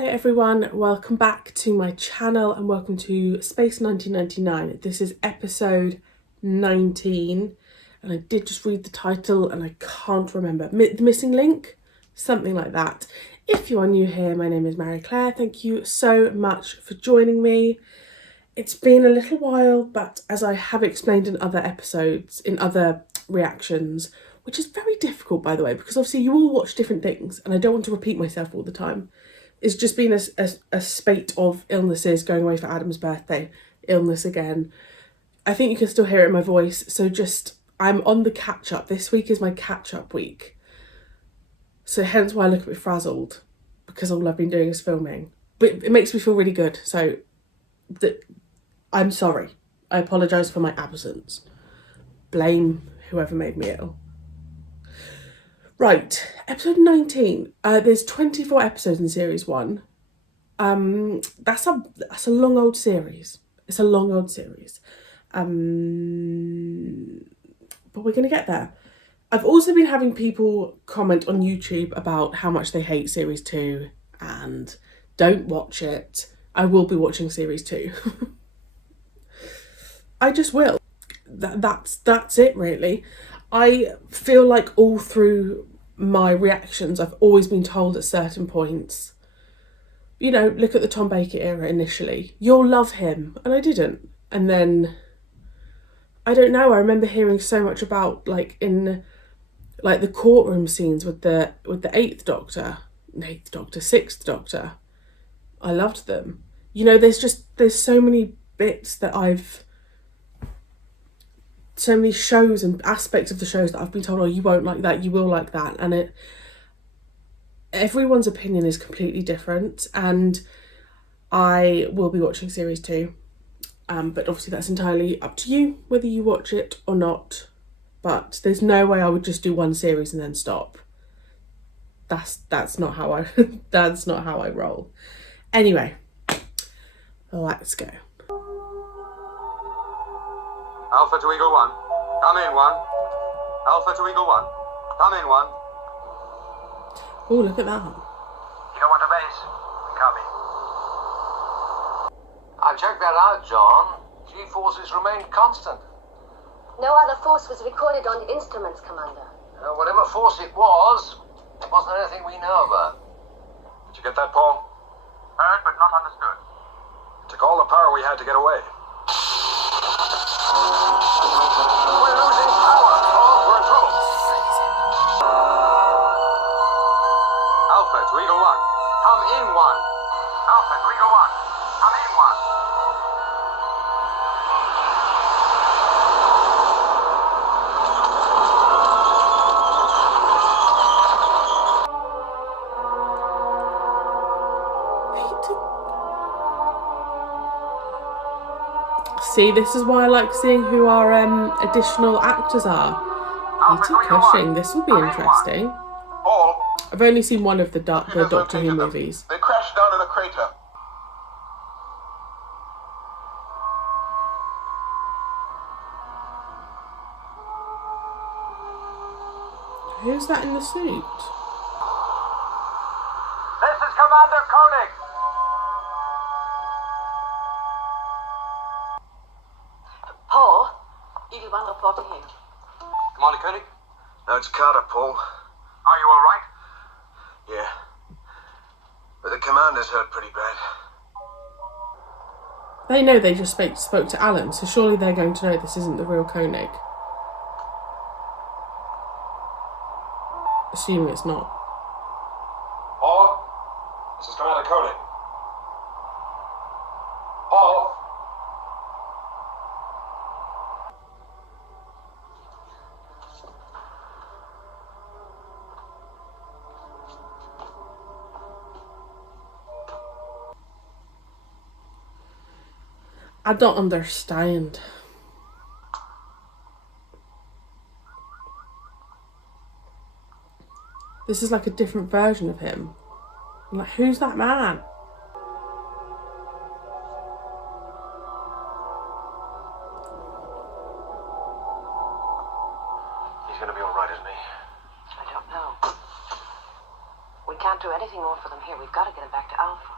Hello everyone, welcome back to my channel and welcome to Space 1999. This is episode 19 and I did just read the title and I can't remember. The Missing Link? Something like that. If you are new here, my name is Marie-Clare. Thank you so much for joining me. It's been a little while, but as I have explained in other episodes, in other reactions, which is very difficult by the way, because obviously you all watch different things and I don't want to repeat myself all the time. It's just been a spate of illnesses, going away for Adam's birthday, illness again. I think you can still hear it in my voice, so I'm on the catch-up. This week is my catch-up week. So hence why I look a bit frazzled, because all I've been doing is filming. But it makes me feel really good, so I'm sorry. I apologise for my absence. Blame whoever made me ill. Right, episode 19. There's 24 episodes in series 1. That's a long old series. It's a long old series. But we're gonna get there. I've also been having people comment on YouTube about how much they hate series 2 and don't watch it. I will be watching series 2. I just will. That's it really. I feel like all through my reactions I've always been told at certain points, you know, look at the Tom Baker era initially, you'll love him, and I didn't. And then I don't know, I remember hearing so much about in the courtroom scenes with the 8th Doctor, Sixth Doctor. I loved them. You know, there's so many bits that so many shows and aspects of the shows that I've been told, oh, you won't like that, you will like that. And everyone's opinion is completely different. And I will be watching series 2. But obviously that's entirely up to you, whether you watch it or not. But there's no way I would just do one series and then stop. That's not how I that's not how I roll. Anyway, let's go. Alpha to Eagle 1. Come in 1. Alpha to Eagle 1. Come in 1. Oh, look at that. You don't want a base? Copy. I've checked that out, John. G-forces remained constant. No other force was recorded on the instruments, Commander. Whatever force it was, it wasn't anything we know about. Did you get that, Paul? Heard, but not understood. It took all the power we had to get away. We're losing power. Oh, we're in trouble. Alpha to Eagle 1. Come in 1. Alpha to Eagle 1. Come in 1. See, this is why I like seeing who our additional actors are. Peter Cushing, this will be interesting. Paul. I've only seen one of the Doctor Who movies. They crashed down in a crater. Who's that in the suit? This is Commander Koenig. Paul, Eagle 1 reporting in. Commander Koenig? No, it's Carter, Paul. Are you all right? Yeah. But the commander's hurt pretty bad. They know they just spoke to Alan, so surely they're going to know this isn't the real Koenig. Assuming it's not. Paul? This is Commander Koenig. Paul? I don't understand. This is like a different version of him. I'm like, who's that man? He's gonna be all right, isn't he? I don't know. We can't do anything more for them here. We've got to get him back to Alpha.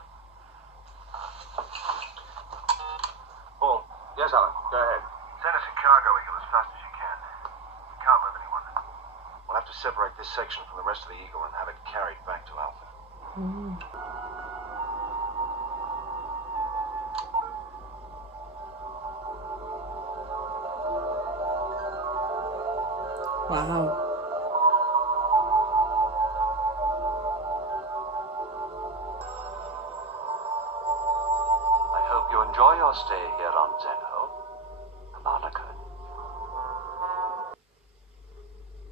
Paul. Yes, Alan. Go ahead. Send us a cargo eagle as fast as you can. We can't move anyone. We'll have to separate this section from the rest of the Eagle and have it carried back to Alpha. Wow. I hope you enjoy your stay here on Zeno, Commander.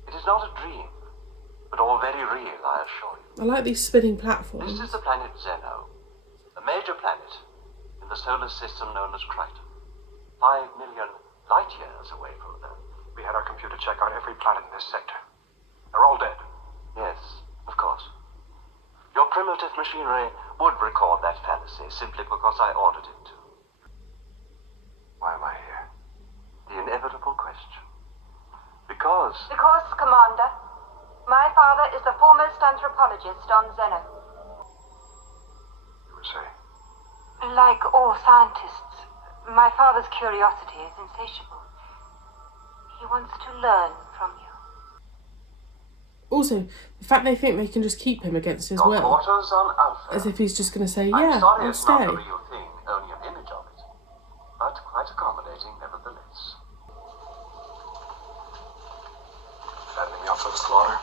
It is not a dream, but all very real, I assure you. I like these spinning platforms. This is the planet Zeno, a major planet in the solar system known as Crichton, 5 million light years away from Earth. We had our computer check out every planet in this sector. They're all dead. Yes, of course. Your primitive machinery would record that fantasy simply because I ordered it to. Why am I here? The inevitable question. Because Because, Commander, my father is the foremost anthropologist on Zeno. You were saying? Like all scientists, my father's curiosity is insatiable. He wants to learn from you. Also, the fact they think they can just keep him against his your will, quarters on Alpha. as if he's just going to say, I'm yeah, sorry I'll it's not stay. the real thing, only an image of it. But quite accommodating nevertheless. Fattening me up for the slaughter?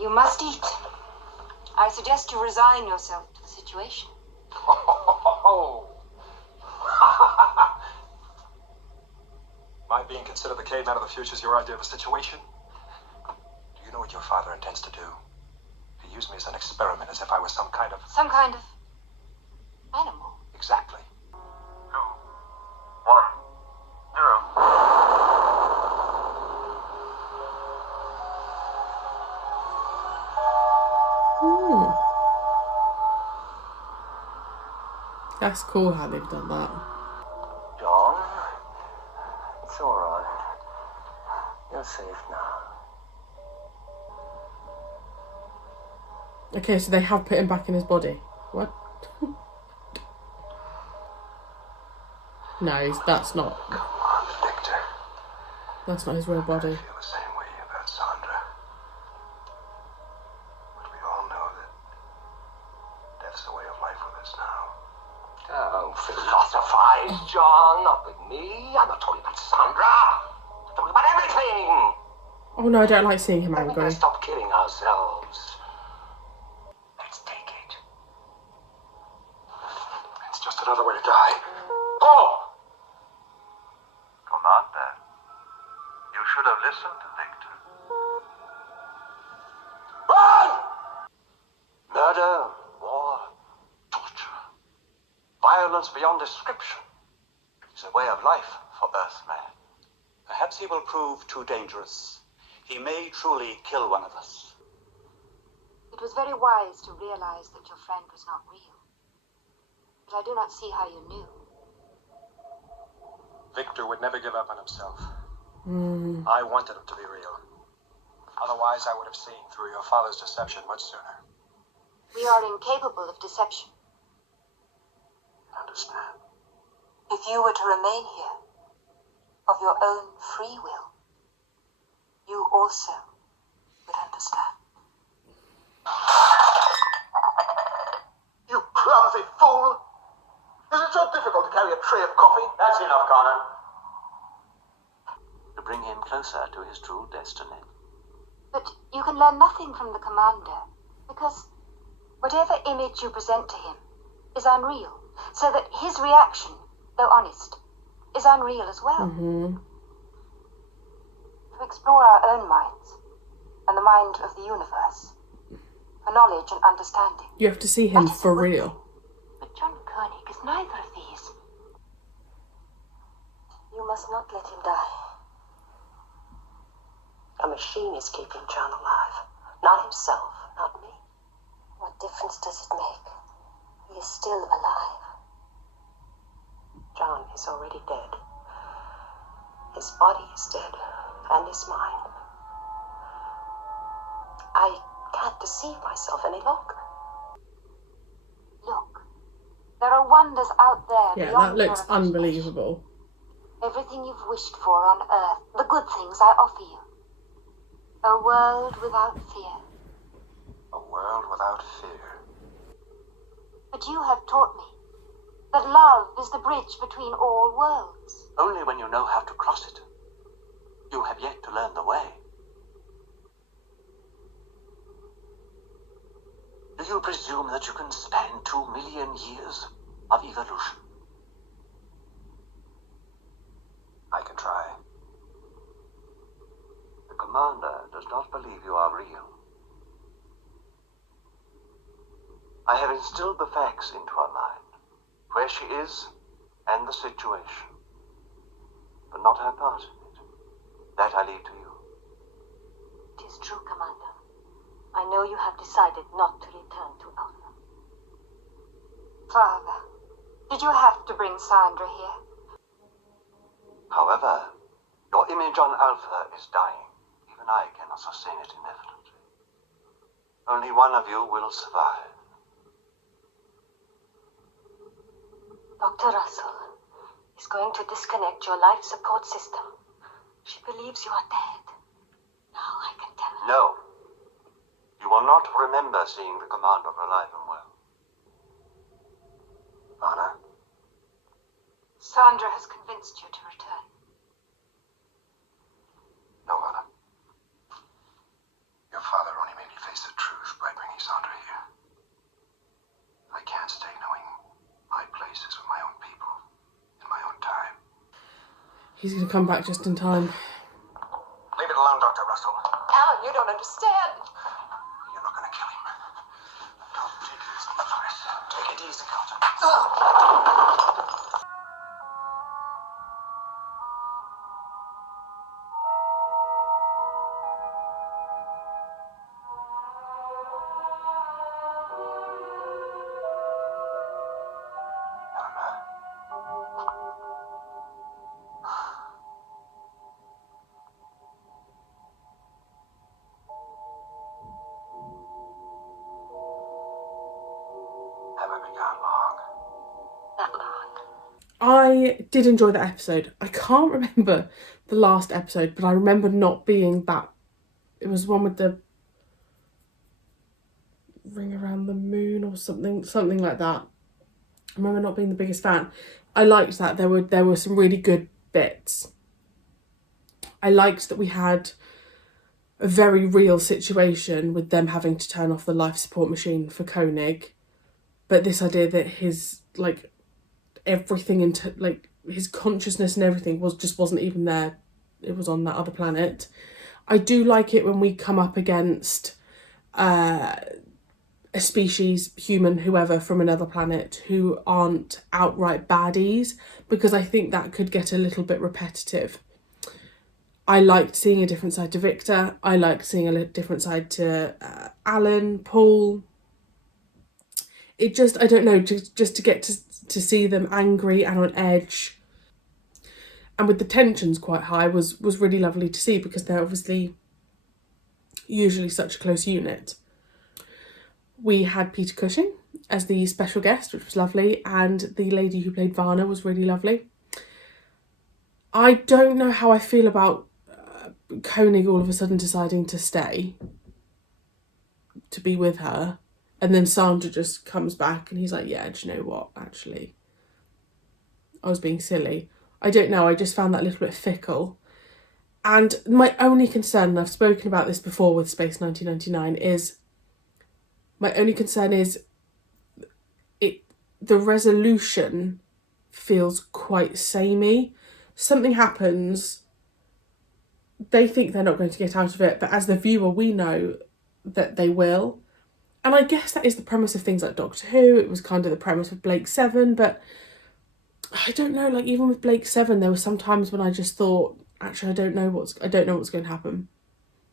You must eat. I suggest you resign yourself to the situation. My being considered the caveman of the future is your idea of a situation? Do you know what your father intends to do? He used me as an experiment, as if I was some kind of... Some kind of animal. Exactly. 2, 1, 0. That's cool how they've done that. John, it's all right. You're safe now. Okay, so they have put him back in his body. What? No, that's not. Come on, Victor. That's not his real body. I feel the same way about Sandra. But we all know that death's the way of life with us now. Don't philosophize, John. Not with me. I'm not talking about Sandra. I'm talking about everything. Oh no, I don't like seeing him We're angry. gonna stop kidding ourselves. Let's take it. It's just another way to die. Paul! Commander, you should have listened to Victor. Run! Murder, war, torture, violence beyond description is a way of life for Earthmen. Perhaps he will prove too dangerous. He may truly kill one of us. It was very wise to realize that your friend was not real. But I do not see how you knew. Victor would never give up on himself. I wanted him to be real. Otherwise, I would have seen through your father's deception much sooner. We are incapable of deception. I understand. If you were to remain here, of your own free will, you also would understand. You clumsy fool! Is it so difficult to carry a tray of coffee? That's enough, Connor. To bring him closer to his true destiny. But you can learn nothing from the commander, because whatever image you present to him is unreal, so that his reaction, though honest, is unreal as well. To explore our own minds, and the mind of the universe, for knowledge and understanding. You have to see him That is for a good real. thing. But John Koenig is neither of these. You must not let him die. A machine is keeping John alive. Not himself, not me. What difference does it make? He is still alive. John is already dead. His body is dead, and his mind. I can't deceive myself any longer. wonders out there Yeah, beyond that looks your imagination. unbelievable. Everything you've wished for on earth, the good things I offer you. A world without fear. A world without fear. But you have taught me that love is the bridge between all worlds. Only when you know how to cross it. You have yet to learn the way. Do you presume that you can span 2 million years of evolution? I can try. The commander does not believe you are real. I have instilled the facts into her mind, where she is and the situation, but not her part in it. That I leave to you. It is true, Commander. I know you have decided not to return to Alpha. Father, did you have to bring Sandra here? However, your image on Alpha is dying. Even I cannot sustain it indefinitely. Only one of you will survive. Dr. Russell is going to disconnect your life support system. She believes you are dead. Now I can tell her. No. You will not remember seeing the commander alive and well. Anna? Sandra has convinced you to return. No, Anna. Your father only made me face the truth by bringing Sandra here. I can't stay knowing my place is with my own people, in my own time. He's going to come back just in time. Leave it alone, Dr. Russell. Alan, you don't understand. You're not gonna kill him. Don't take it easy, Chris. Take it easy, Carter. Have I been gone long? Not long. I did enjoy that episode. I can't remember the last episode, but I remember not being that... It was one with the ring around the moon or something like that. I remember not being the biggest fan. I liked that. There were some really good bits. I liked that we had a very real situation with them having to turn off the life support machine for Koenig. But this idea that his, like, everything into, like, his consciousness and everything wasn't even there. It was on that other planet. I do like it when we come up against a species, human, whoever, from another planet who aren't outright baddies, because I think that could get a little bit repetitive. I liked seeing a different side to Victor. I liked seeing a different side to Alan, Paul. It just, I don't know, just to get to see them angry and on edge, and with the tensions quite high, was really lovely to see, because they're obviously usually such a close unit. We had Peter Cushing as the special guest, which was lovely, and the lady who played Varna was really lovely. I don't know how I feel about Koenig all of a sudden deciding to stay, to be with her, and then Sandra just comes back and he's like, yeah, do you know what, actually, I was being silly. I don't know, I just found that a little bit fickle. And my only concern, and I've spoken about this before with Space 1999, is the resolution feels quite samey. Something happens, they think they're not going to get out of it, but as the viewer, we know that they will. And I guess that is the premise of things like Doctor Who. It was kind of the premise of Blake 7, but I don't know, like, even with Blake 7, there were some times when I just thought, actually, I don't know what's going to happen,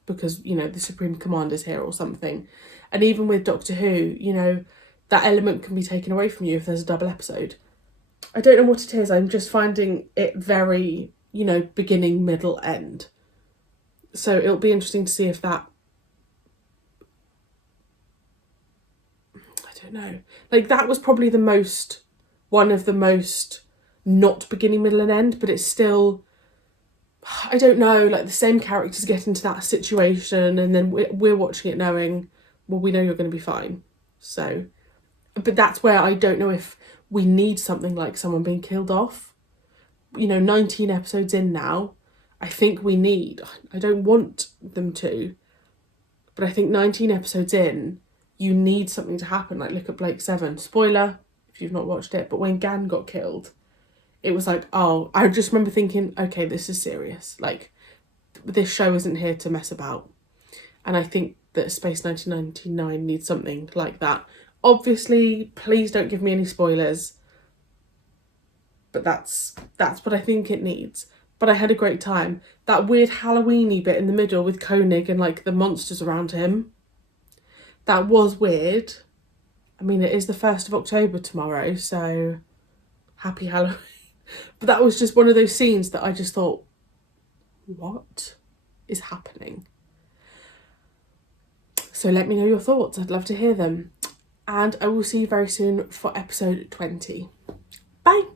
because, you know, the Supreme Commander's here or something. And even with Doctor Who, you know, that element can be taken away from you if there's a double episode. I don't know what it is. I'm just finding it very, you know, beginning, middle, end. So it'll be interesting to see if that, I don't know, like, that was probably the most one of the most not beginning, middle and end, but it's still, I don't know, like the same characters get into that situation and then we're watching it knowing, well, we know you're going to be fine. So, but that's where I don't know if we need something like someone being killed off. 19 episodes in now, I think we need, I don't want them to, but I think 19 episodes in, you need something to happen. Like, look at Blake 7. Spoiler, if you've not watched it, but when Gan got killed, it was like, oh, I just remember thinking, okay, this is serious. Like, this show isn't here to mess about. And I think that Space 1999 needs something like that. Obviously, please don't give me any spoilers. But that's what I think it needs. But I had a great time. That weird Halloween-y bit in the middle with Koenig and like the monsters around him. That was weird. I mean, it is the 1st of October tomorrow, so happy Halloween. But that was just one of those scenes that I just thought, what is happening? So let me know your thoughts. I'd love to hear them. And I will see you very soon for episode 20. Bye.